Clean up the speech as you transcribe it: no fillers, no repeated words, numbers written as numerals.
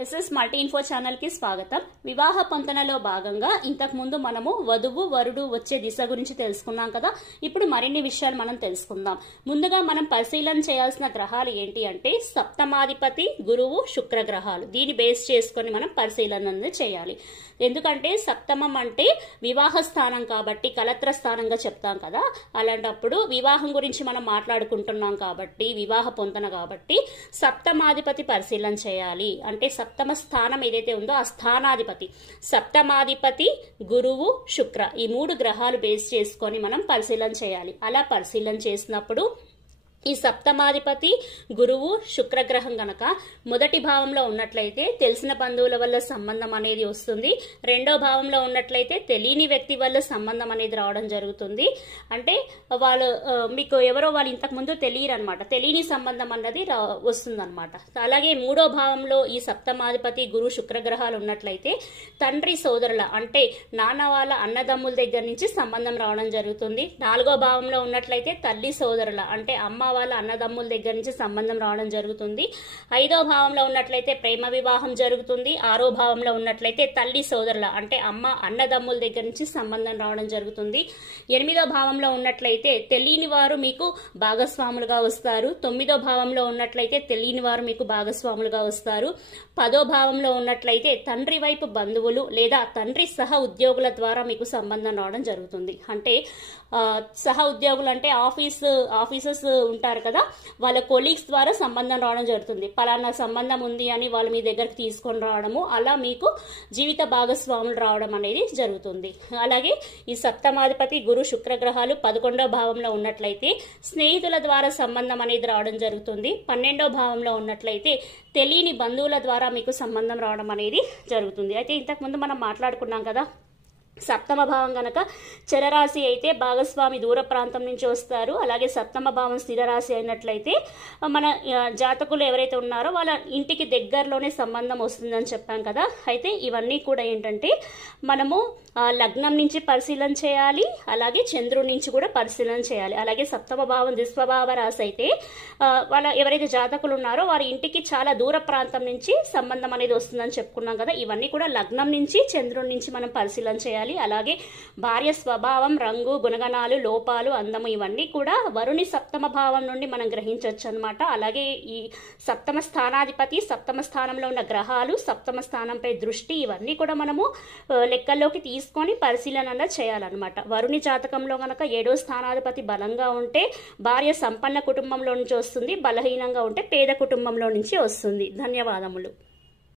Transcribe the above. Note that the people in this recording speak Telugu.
ఎస్ఎస్ మల్టీ ఇన్ఫో ఛానల్ కి స్వాగతం. వివాహ పొంతనలో భాగంగా ఇంతకు ముందు మనము వధువు వరుడు వచ్చే దిశ గురించి తెలుసుకున్నాం కదా. ఇప్పుడు మరిన్ని విషయాలు మనం తెలుసుకుందాం. ముందుగా మనం పరిశీలన చేయాల్సిన గ్రహాలు ఏంటి అంటే సప్తమాధిపతి, గురువు, శుక్ర గ్రహాలు. దీన్ని బేస్ చేసుకొని మనం పరిశీలన చేయాలి. ఎందుకంటే సప్తమం అంటే వివాహ స్థానం కాబట్టి కలత్ర స్థానంగా చెప్తాం కదా. అలాంటప్పుడు వివాహం గురించి మనం మాట్లాడుకుంటున్నాం కాబట్టి, వివాహ పొంతన కాబట్టి సప్తమాధిపతి పరిశీలన చేయాలి. అంటే సప్తమ స్థానం ఏదైతే ఉందో ఆ స్థానాధిపతి సప్తమాధిపతి, గురువు, శుక్ర ఈ మూడు గ్రహాలు బేస్ చేసుకొని మనం పరిశీలన చేయాలి. అలా పరిశీలన చేసినప్పుడు ఈ సప్తమాధిపతి గురువు శుక్రగ్రహం గనక మొదటి భావంలో ఉన్నట్లయితే తెలిసిన బంధువుల వల్ల సంబంధం అనేది వస్తుంది. రెండో భావంలో ఉన్నట్లయితే తెలియని వ్యక్తి వల్ల సంబంధం అనేది రావడం జరుగుతుంది. అంటే వాళ్ళు మీకు ఎవరో వాళ్ళు ఇంతకు ముందు తెలియరు అనమాట, తెలియని సంబంధం అన్నది వస్తుందన్నమాట. అలాగే మూడో భావంలో ఈ సప్తమాధిపతి గురు శుక్రగ్రహాలు ఉన్నట్లయితే తండ్రి సోదరుల అంటే నాన్న వాళ్ళ అన్నదమ్ముల దగ్గర నుంచి సంబంధం రావడం జరుగుతుంది. నాలుగో భావంలో ఉన్నట్లయితే తల్లి సోదరుల అంటే అమ్మ వాళ్ళ అన్నదమ్ముల దగ్గర నుంచి సంబంధం రావడం జరుగుతుంది. ఐదో భావంలో ఉన్నట్లయితే ప్రేమ వివాహం జరుగుతుంది. ఆరో భావంలో ఉన్నట్లయితే తల్లి సోదరుల అంటే అమ్మ అన్నదమ్ముల దగ్గర నుంచి సంబంధం రావడం జరుగుతుంది. ఎనిమిదో భావంలో ఉన్నట్లయితే తెలియని వారు మీకు భాగస్వాములుగా వస్తారు. తొమ్మిదో భావంలో ఉన్నట్లయితే తెలియని వారు మీకు భాగస్వాములుగా వస్తారు. పదో భావంలో ఉన్నట్లయితే తండ్రి వైపు బంధువులు లేదా తండ్రి సహ ఉద్యోగుల ద్వారా మీకు సంబంధం రావడం జరుగుతుంది. అంటే సహ ఉద్యోగులు అంటే ఆఫీసర్స్ ఉంటారు కదా, వాళ్ళ కొలీగ్స్ ద్వారా సంబంధం రావడం జరుగుతుంది. పలానా సంబంధం ఉంది అని వాళ్ళు మీ దగ్గరకు తీసుకొని రావడము, అలా మీకు జీవిత భాగస్వాములు రావడం అనేది జరుగుతుంది. అలాగే ఈ సప్తమాధిపతి గురు శుక్రగ్రహాలు 11వ భావంలో ఉన్నట్లయితే స్నేహితుల ద్వారా సంబంధం అనేది రావడం జరుగుతుంది. 12వ భావంలో ఉన్నట్లయితే తెలియని బంధువుల ద్వారా మీకు సంబంధం రావడం అనేది జరుగుతుంది. అయితే ఇంతకుముందు మనం మాట్లాడుకున్నాం కదా, సప్తమ భావం గనక చరరాశి అయితే భాగస్వామి దూర ప్రాంతం నుంచి వస్తారు. అలాగే సప్తమ భావం స్థిరరాశి అయినట్లయితే మన జాతకులు ఎవరైతే ఉన్నారో వాళ్ళ ఇంటికి దగ్గరలోనే సంబంధం వస్తుందని చెప్పాం కదా. అయితే ఇవన్నీ కూడా ఏంటంటే మనము లగ్నం నుంచి పరిశీలన చేయాలి, అలాగే చంద్రుడి నుంచి కూడా పరిశీలన చేయాలి. అలాగే సప్తమ భావం ద్విస్వభావ రాశి అయితే వాళ్ళ ఎవరైతే జాతకులు ఉన్నారో వారి ఇంటికి చాలా దూర ప్రాంతం నుంచి సంబంధం అనేది వస్తుందని చెప్పుకున్నాం కదా. ఇవన్నీ కూడా లగ్నం నుంచి చంద్రుడి నుంచి మనం పరిశీలన చేయాలి. అలాగే భార్య స్వభావం, రంగు, గుణగణాలు, లోపాలు, అందము ఇవన్నీ కూడా వరుని సప్తమ భావం నుండి మనం గ్రహించవచ్చు అనమాట. అలాగే ఈ సప్తమ స్థానాధిపతి, సప్తమ స్థానంలో ఉన్న గ్రహాలు, సప్తమ స్థానంపై దృష్టి ఇవన్నీ కూడా మనము లెక్కల్లోకి తీసుకొని పరిశీలన చేయాలన్నమాట. వరుని జాతకంలో గనక 7వ స్థానాధిపతి బలంగా ఉంటే భార్య సంపన్న కుటుంబంలో నుంచి వస్తుంది, బలహీనంగా ఉంటే పేద కుటుంబంలో నుంచి వస్తుంది. ధన్యవాదములు.